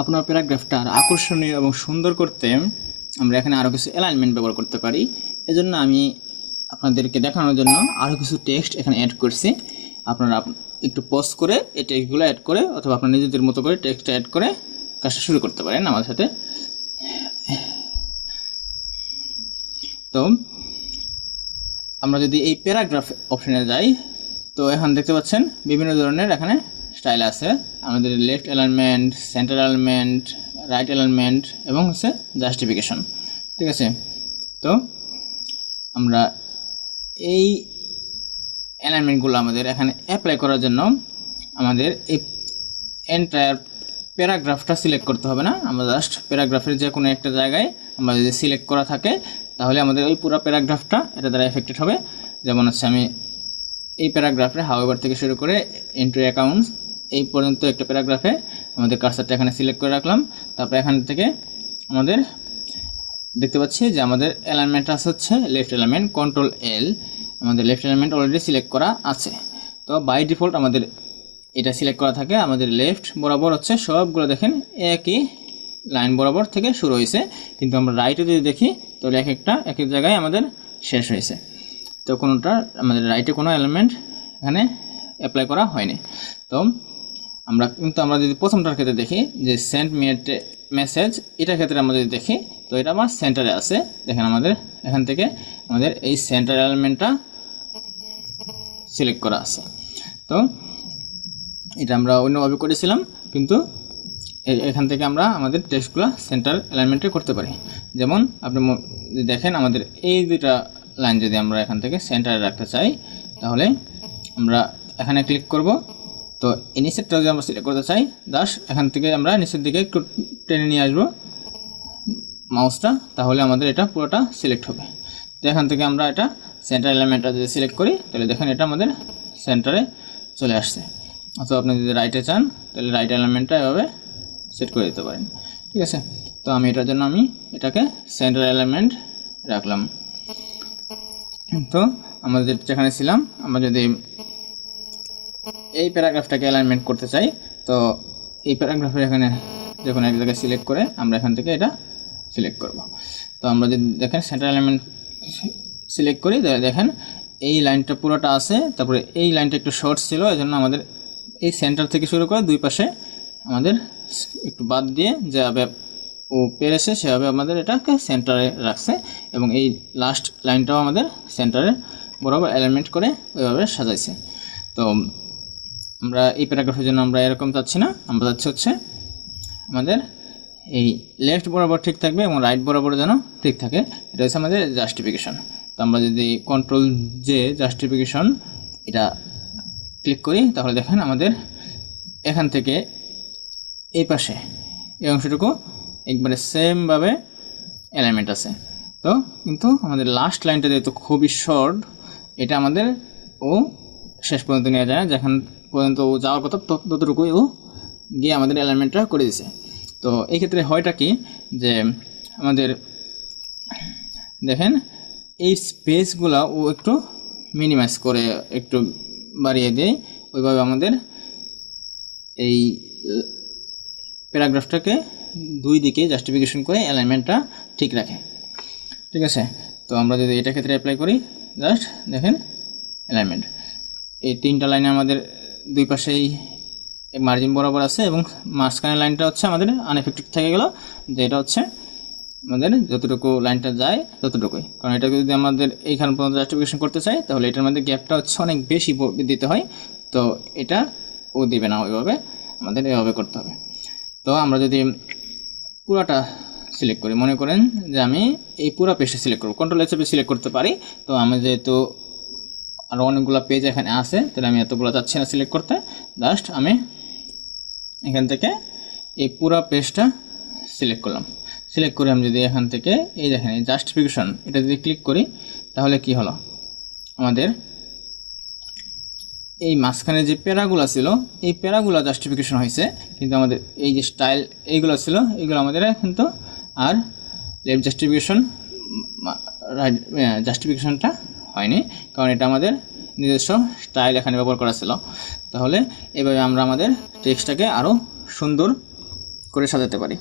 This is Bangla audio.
আপনার প্যারাগ্রাফটা আকর্ষণীয় এবং সুন্দর করতে আমরা এখানে আরও কিছু অ্যালাইনমেন্ট ব্যবহার করতে পারি। এজন্য আমি আপনাদেরকে দেখানোর জন্য আরও কিছু টেক্সট এখানে অ্যাড করছি। আপনারা একটু পজ করে এই টেক্সটগুলো অ্যাড করে অথবা আপনার নিজেদের মতো করে টেক্সট অ্যাড করে কাজটা শুরু করতে পারেন আমার সাথে। তো আমরা যদি এই প্যারাগ্রাফ অপশনে যাই, তো এখন দেখতে পাচ্ছেন বিভিন্ন ধরনের এখানে স্টাইল আছে। আমাদের left alignment, centre alignment, right alignment এবং হচ্ছে জাস্টিফিকেশন। ঠিক আছে, তো আমরা এই অ্যালাইনমেন্টগুলো আমাদের এখানে অ্যাপ্লাই করার জন্য আমাদের এই এন্টায়ার প্যারাগ্রাফটা সিলেক্ট করতে হবে না। আমরা জাস্ট প্যারাগ্রাফের যে কোনো একটা জায়গায় আমরা যদি সিলেক্ট করা থাকে তাহলে আমাদের ওই পুরো প্যারাগ্রাফটা এটা দ্বারা এফেক্টেড হবে। যেমন হচ্ছে আমি এই প্যারাগ্রাফে হাউএভার থেকে শুরু করে এন্ট্রি অ্যাকাউন্টস এই পর্যন্ত একটা প্যারাগ্রাফে আমাদের কার্সারটা এখানে সিলেক্ট করে রাখলাম। তারপরে এখান থেকে আমাদের দেখতে পাচ্ছি যে আমাদের অ্যালাইনমেন্ট আছে হচ্ছে লেফট অ্যালাইনমেন্ট, কন্ট্রোল এল। আমাদের লেফট অ্যালাইনমেন্ট অলরেডি সিলেক্ট করা আছে। তো বাই ডিফল্ট আমাদের এটা সিলেক্ট করা থাকে। আমাদের লেফট বরাবর হচ্ছে সবগুলো দেখেন একই লাইন বরাবর থেকে শুরু হয়েছে, কিন্তু আমরা রাইটে যদি দেখি তাহলে এক এক জায়গায় আমাদের শেষ হয়েছে। তো কোনোটা আমাদের রাইটে কোনো এলিমেন্ট এখানে অ্যাপ্লাই করা হয়নি। তো আমরা যদি প্রথমটার ক্ষেত্রে দেখি যে সেন্ড মেসেজ, এটার ক্ষেত্রে আমরা যদি দেখি তো এটা আমার সেন্টারে আছে। দেখেন আমাদের এখান থেকে আমাদের এই সেন্টার এলিমেন্টটা সিলেক্ট করা আছে। তো এটা আমরা অন্যভাবে করেছিলাম, কিন্তু এখান থেকে আমরা আমাদের টেক্সটগুলো সেন্টার অ্যালাইনমেন্টে করতে পারি। যেমন আপনি দেখেন আমাদের এই দুইটা লাইন যদি আমরা এখান থেকে সেন্টারে রাখতে চাই তাহলে আমরা এখানে ক্লিক করব। তো এই নিচেরটা যদি আমরা সিলেক্ট করতে চাই জাস্ট এখান থেকে আমরা নিচের দিকে একটু টেনে নিয়ে আসবো মাউসটা, তাহলে আমাদের এটা পুরোটা সিলেক্ট হবে। তো এখান থেকে আমরা এটা সেন্টার এলিমেন্টটা যদি সিলেক্ট করি তাহলে দেখেন এটা আমাদের সেন্টারে চলে আসছে। অথবা আপনি যদি রাইটে চান তাহলে রাইট এলিমেন্টটা এভাবে সেট করে দিতে পারেন। ঠিক আছে, তো আমি এটার জন্য আমি এটাকে সেন্টার এলিমেন্ট রাখলাম। তো আমাদের যেখানে ছিলাম আমরা যদি এই প্যারাগ্রাফটাকে অ্যালাইনমেন্ট করতে চাই তো এই প্যারাগ্রাফের এখানে যখন এক জায়গায় সিলেক্ট করে আমরা এখান থেকে এটা সিলেক্ট করব। তো আমরা যদি দেখেন সেন্টার এলিমেন্ট সিলেক্ট করি দেখেন এই লাইনটা পুরোটা আছে, তারপরে এই লাইনটা একটু শর্ট ছিল, এজন্য আমাদের এই সেন্টার থেকে শুরু করে দুই পাশে আমাদের একটু বাদ দিয়ে যেভাবে ও পেরেছে সেভাবে আমাদের এটাকে সেন্টারে রাখছে এবং এই লাস্ট লাইনটাও আমাদের সেন্টারে বরাবর অ্যালাইনমেন্ট করে ওইভাবে সাজাইছে। তো আমরা এই প্যারাগ্রাফের জন্য আমরা এরকম চাচ্ছি না, আমরা চাচ্ছি হচ্ছে আমাদের এই লেফট বরাবর ঠিক থাকবে এবং রাইট বরাবর যেন ঠিক থাকে। এটা হচ্ছে আমাদের জাস্টিফিকেশন। তো আমরা যদি কন্ট্রোল জে জাস্টিফিকেশন এটা ক্লিক করি তাহলে দেখেন আমাদের এখান থেকে এই পাশে এই অংশটুকু একবারে সেমভাবে অ্যালাইনমেন্ট আছে। তো কিন্তু আমাদের লাস্ট লাইনটা যেহেতু খুবই শর্ট, এটা আমাদের ও শেষ পর্যন্ত নেওয়া যায় না, যেখান পর্যন্ত ও যাওয়ার কথা ততটুকুই ও গিয়ে আমাদের অ্যালাইনমেন্টটা করে দিছে। তো এই ক্ষেত্রে হয়টা কি যে আমাদের দেখেন এই স্পেসগুলো ও একটু মিনিমাইজ করে একটু বাড়িয়ে দেয়, ওইভাবে আমাদের এই প্যারাগ্রাফটাকে দুই দিকে জাস্টিফিকেশন করে অ্যালাইনমেন্টটা ঠিক রাখে। ঠিক আছে, তো আমরা যদি এটা ক্ষেত্রে অ্যাপ্লাই করি জাস্ট দেখেন অ্যালাইনমেন্ট এই তিনটা লাইনে আমাদের দুই পাশেই মার্জিন বরাবর আছে এবং মাঝখানের লাইনটা হচ্ছে আমাদের আনএফেক্টেড থেকে গেল, যে এটা হচ্ছে আমাদের যতটুকু লাইনটা যায় ততটুকুই। কারণ এটাকে যদি আমাদের এইখান পর্যন্ত জাস্টিফিকেশন করতে চাই তাহলে এটার মধ্যে গ্যাপটা হচ্ছে অনেক বেশি দিতে হয়। তো এটা ও দেবে না, ওইভাবে আমাদের এভাবে করতে হবে। তো আমরা যদি পুরোটা সিলেক্ট করি, মনে করেন যে আমি এই পুরো পেজটা সিলেক্ট করব, কন্ট্রোল হিসেবে সিলেক্ট করতে পারি। তো আমি যেহেতু আরও অনেকগুলো পেজ এখানে আছে তাহলে আমি এতগুলো চাচ্ছি না সিলেক্ট করতে, জাস্ট আমি এখান থেকে এই পুরো পেজটা সিলেক্ট করলাম। সিলেক্ট করে আমি যদি এখান থেকে এই দেখেন এই জাস্টিফিকেশন এটা যদি ক্লিক করি তাহলে কি হলো, আমাদের এই মাঝখানে যে প্যারাগুলো ছিল এই প্যারাগুলো জাস্টিফিকেশন হয়েছে, কিন্তু আমাদের এই যে স্টাইল এইগুলো ছিল এইগুলো আমাদের কিন্তু আর লেফট জাস্টিফিকেশন রাইট জাস্টিফিকেশনটা হয়নি, কারণ এটা আমাদের নিজস্ব স্টাইল এখানে ব্যবহার করা ছিল। তাহলে এভাবে আমরা আমাদের টেক্সটটাকে আরও সুন্দর করে সাজাতে পারি।